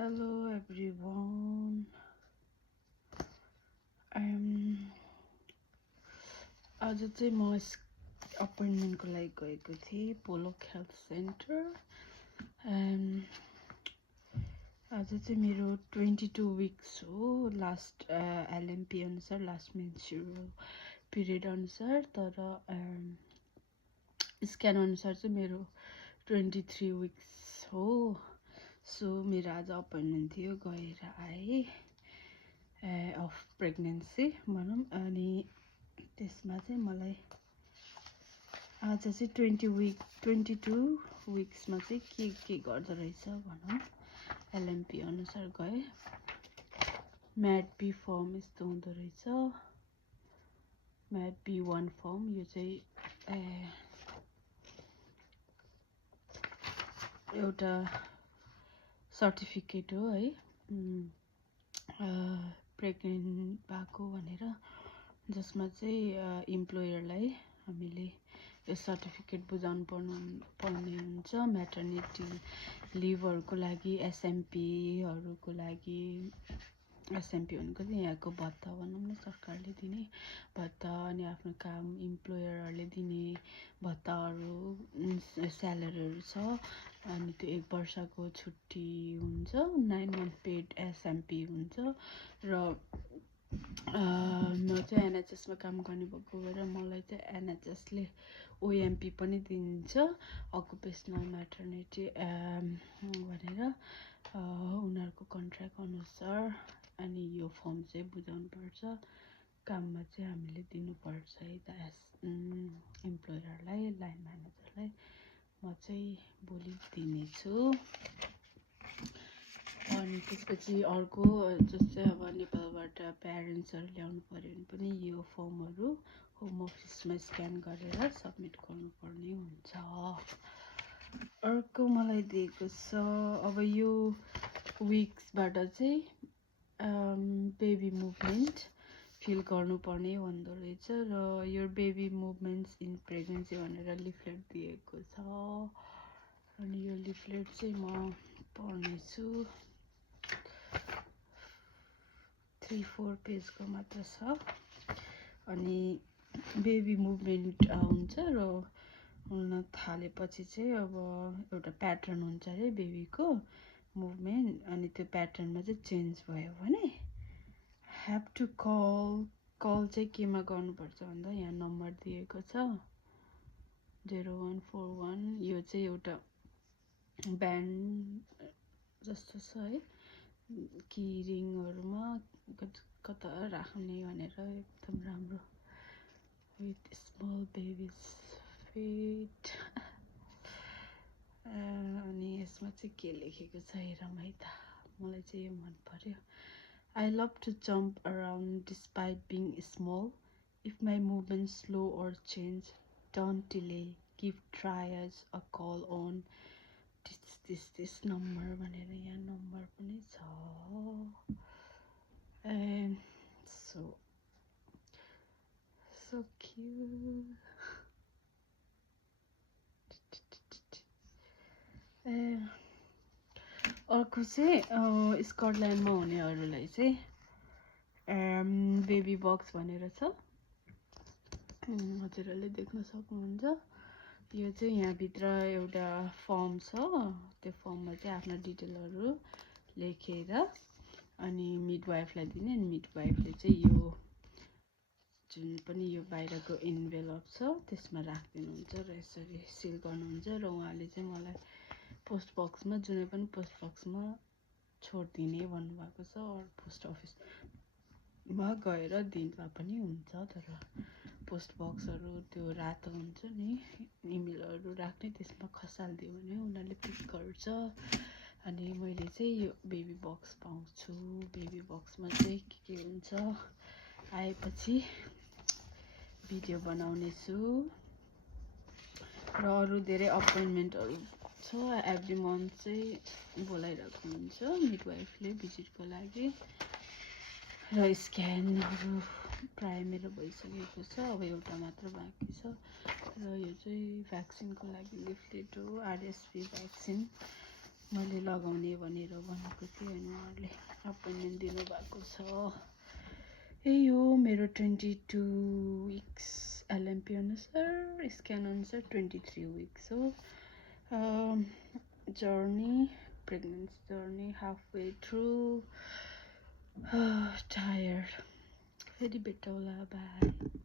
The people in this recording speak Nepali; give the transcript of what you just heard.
Hello everyone. Um, आज चाहिँ म अपोइन्टमेन्टको लागि गएको थिएँ पोलोक हेल्थ सेन्टर। आज चाहिँ मेरो 22 विक्स हो लास्ट एलएमपी अनुसार, लास्ट मेन्स्ट्रुअल पिरियड अनुसार। तर स्क्यान अनुसार चाहिँ मेरो 23 विक्स हो। सो मेरो आज अपोइन्टमेन्ट थियो, गएर आएँ अफ प्रेग्नेन्सी भनौँ। अनि त्यसमा चाहिँ मलाई आज चाहिँ 22 विक्समा चाहिँ के गर्दो रहेछ भनौँ। एलएमपी अनुसार गएँ। म्याट बी फर्म यस्तो हुँदो रहेछ। म्याट बी 1 फर्म, यो चाहिँ एउटा सर्टिफिकेट हो है, प्रेग्नेन्ट भएको भनेर, जसमा चाहिँ इम्प्लोयरलाई हामीले यो सर्टिफिकेट बुझाउनु पर्ने हुन्छ। म्याटर्निटी लिभहरूको लागि, एसएमपीहरूको लागि। एसएमपी भनेको चाहिँ यहाँको भत्ता भनौँ न, सरकारले दिने भत्ता, अनि आफ्नो काम इम्प्लोयरहरूले दिने भत्ताहरू, स्यालेरीहरू छ। अनि त्यो 1 वर्षको छुट्टी हुन्छ, 9 मन्थ पेड एसएमपी हुन्छ। र म चाहिँ एनएचएसमा काम गर्ने भएको भएर मलाई चाहिँ एनएचएसले ओएमपी पनि दिन्छ, अकुपेसनल म्याटर्निटी भनेर उनीहरूको कन्ट्र्याक्ट अनुसार। अनि यो फर्म चाहिँ बुझाउनुपर्छ, काममा चाहिँ हामीले दिनुपर्छ है त इम्प्लोयरलाई, लाइन म्यानेजरलाई। म चाहिँ भोलि दिनेछु। अनि त्यसपछि अर्को जस्तै अब नेपालबाट प्यारेन्ट्सहरू ल्याउनु पऱ्यो भने पनि यो फर्महरू होम अफिसमा स्क्यान गरेर सब्मिट गर्नुपर्ने हुन्छ। अर्को मलाई दिएको छ, अब यो विक्सबाट चाहिँ बेबी मुभमेन्ट फिल गर्नुपर्ने भन्दो रहेछ। र यो बेबी मुभमेन्ट्स इन प्रेग्नेन्सी भनेर लिफलेट दिएको छ। अनि यो लिफलेट चाहिँ म पढ्नेछु, 3-4 पेजको मात्र छ। अनि बेबी मुभमेन्ट हुन्छ र हुन थालेपछि चाहिँ अब एउटा प्याटर्न हुन्छ अरे बेबीको मुभमेन्ट। अनि त्यो प्याटर्नमा चाहिँ चेन्ज भयो भने ह्याभ टु कल चाहिँ केमा गर्नुपर्छ भन्दा, यहाँ नम्बर दिएको छ 0141। यो चाहिँ एउटा ब्यान्ड जस्तो छ है, किरिङहरूमा कता राख्ने भनेर, एकदम राम्रो। With small babies fit. अनि यसमा चाहिँ के लेखेको छ हेरौँ है त, मलाई चाहिँ यो मन पर्यो। I love to jump around despite being small. If my movements slow or change, don't delay. Give triage a call on this number भनेर यहाँ नम्बर पनि छ। And so cute. अर्को चाहिँ स्कटल्यान्डमा हुनेहरूलाई चाहिँ बेबी बक्स भनेर छ, हजुरहरूले देख्न सक्नुहुन्छ। यो चाहिँ यहाँभित्र एउटा फर्म छ, त्यो फर्ममा चाहिँ आफ्नो डिटेलहरू लेखेर अनि मिडवाइफलाई दिने। अनि मिडवाइफले चाहिँ यो जुन पनि यो बाहिरको इन्भेलप छ त्यसमा राखिदिनुहुन्छ र यसरी सिल गर्नुहुन्छ। र उहाँले चाहिँ मलाई पोस्ट बक्समा, जुनै पनि पोस्ट बक्समा छोडिदिने भन्नुभएको छ। अरू पोस्ट अफिसमा गएर दिँदा पनि हुन्छ, तर पोस्ट बक्सहरू त्यो रातो हुन्छ नि, इमेलहरू राख्ने, त्यसमा खसालिदियो भने उनीहरूले पिक गर्छ। अनि मैले चाहिँ यो बेबी बक्स पाउँछु। बेबी बक्समा चाहिँ के हुन्छ आएपछि भिडियो बनाउने छु। र अरू धेरै अपोइन्टमेन्टहरू छ, एभ्री मन्थ चाहिँ बोलाइरहेको हुन्छ मिडवाइफले भिजिटको लागि। र स्क्यानहरू प्रायः मेरो भइसकेको छ, अब एउटा मात्र बाँकी छ। र यो चाहिँ भ्याक्सिनको लागि लिफलेट हो, आरएसपी भ्याक्सिन मैले लगाउने भनेर भनेको थिएँ होइन उहाँहरूले अपोइन्टमेन्ट दिनुभएको छ। यही हो मेरो 22 weeks LMP अनुसार, स्क्यान अनुसार 23 weeks हो। Journey, pregnancy journey halfway through. Tired, फेरि भेटौँला, बाई।